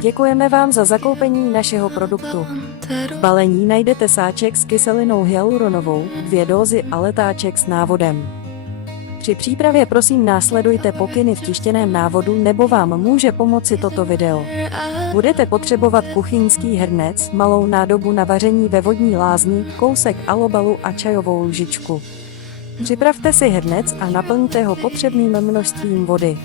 Děkujeme vám za zakoupení našeho produktu. V balení najdete sáček s kyselinou hyaluronovou, 2 dózy a letáček s návodem. Při přípravě prosím následujte pokyny v tištěném návodu, nebo vám může pomoci toto video. Budete potřebovat kuchyňský hrnec, malou nádobu na vaření ve vodní lázni, kousek alobalu a čajovou lžičku. Připravte si hrnec a naplňte ho potřebným množstvím vody.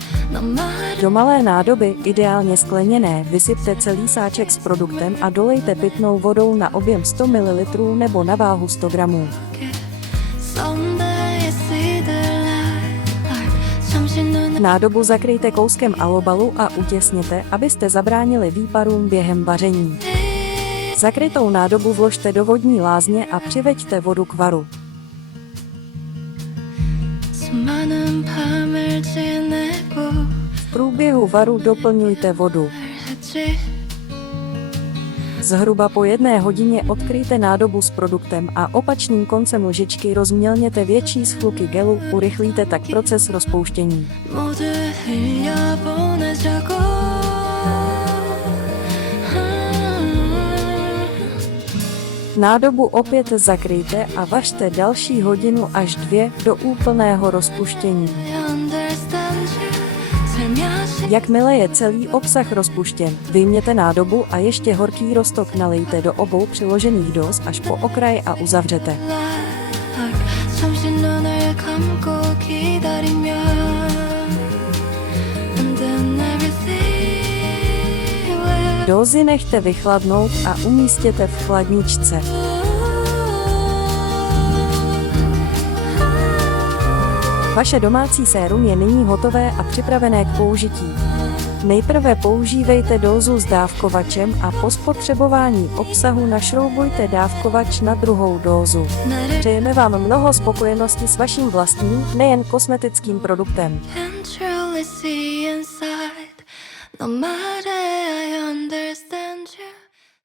Do malé nádoby, ideálně skleněné, vysypte celý sáček s produktem a dolejte pitnou vodou na objem 100 ml nebo na váhu 100 gramů. Nádobu zakryjte kouskem alobalu a utěsněte, abyste zabránili výparům během vaření. Zakrytou nádobu vložte do vodní lázně a přiveďte vodu k varu. V průběhu varu doplňujte vodu. Zhruba po 1 hodině odkryjte nádobu s produktem a opačným koncem lžičky rozmělněte větší schluky gelu, urychlíte tak proces rozpouštění. Nádobu opět zakryjte a vařte další 1 až 2 hodiny do úplného rozpuštění. Jakmile je celý obsah rozpuštěn, vyjměte nádobu a ještě horký roztok nalijte do obou přiložených dóz až po okraj a uzavřete. Dózy nechte vychladnout a umístěte v chladničce. Vaše domácí sérum je nyní hotové a připravené k použití. Nejprve používejte dózu s dávkovačem a po spotřebování obsahu našroubujte dávkovač na 2. dózu. Přejeme vám mnoho spokojenosti s vaším vlastním, nejen kosmetickým produktem.